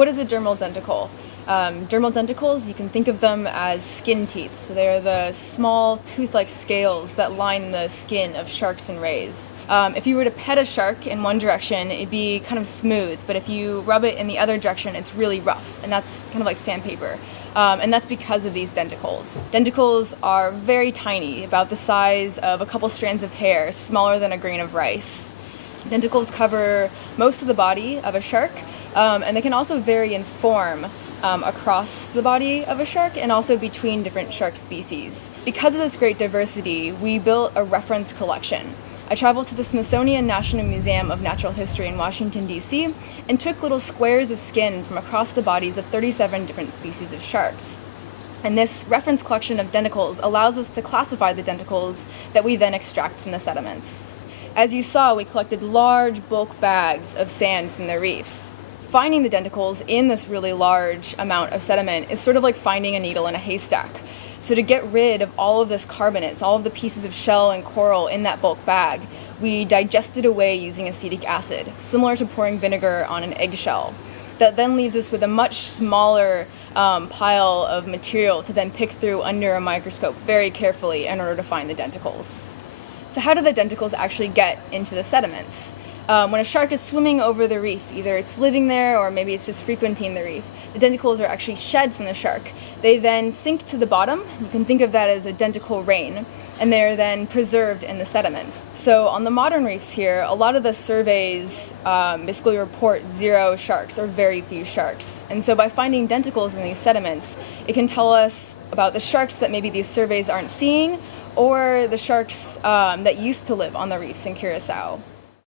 What is a dermal denticle? Dermal denticles, you can think of them as skin teeth. So they are the small tooth-like scales that line the skin of sharks and rays. If you were to pet a shark in one direction, it'd be kind of smooth, but if you rub it in the other direction, it's really rough, and that's kind of like sandpaper. And that's because of these denticles. Denticles are very tiny, about the size of a couple strands of hair, smaller than a grain of rice. Denticles cover most of the body of a shark, and they can also vary in form across the body of a shark and also between different shark species. Because of this great diversity, we built a reference collection. I traveled to the Smithsonian National Museum of Natural History in Washington, D.C., and took little squares of skin from across the bodies of 37 different species of sharks. And this reference collection of denticles allows us to classify the denticles that we then extract from the sediments. As you saw, we collected large bulk bags of sand from the reefs. Finding the denticles in this really large amount of sediment is sort of like finding a needle in a haystack. So to get rid of all of this carbonates, all of the pieces of shell and coral in that bulk bag, we digest it away using acetic acid, similar to pouring vinegar on an eggshell. That then leaves us with a much smaller pile of material to then pick through under a microscope very carefully in order to find the denticles. So how do the denticles actually get into the sediments? When a shark is swimming over the reef, either it's living there or maybe it's just frequenting the reef, the denticles are actually shed from the shark. They then sink to the bottom. You can think of that as a denticle rain, and they're then preserved in the sediments. So on the modern reefs here, a lot of the surveys basically report 0 sharks or very few sharks. And so by finding denticles in these sediments, it can tell us about the sharks that maybe these surveys aren't seeing, or the sharks that used to live on the reefs in Curacao.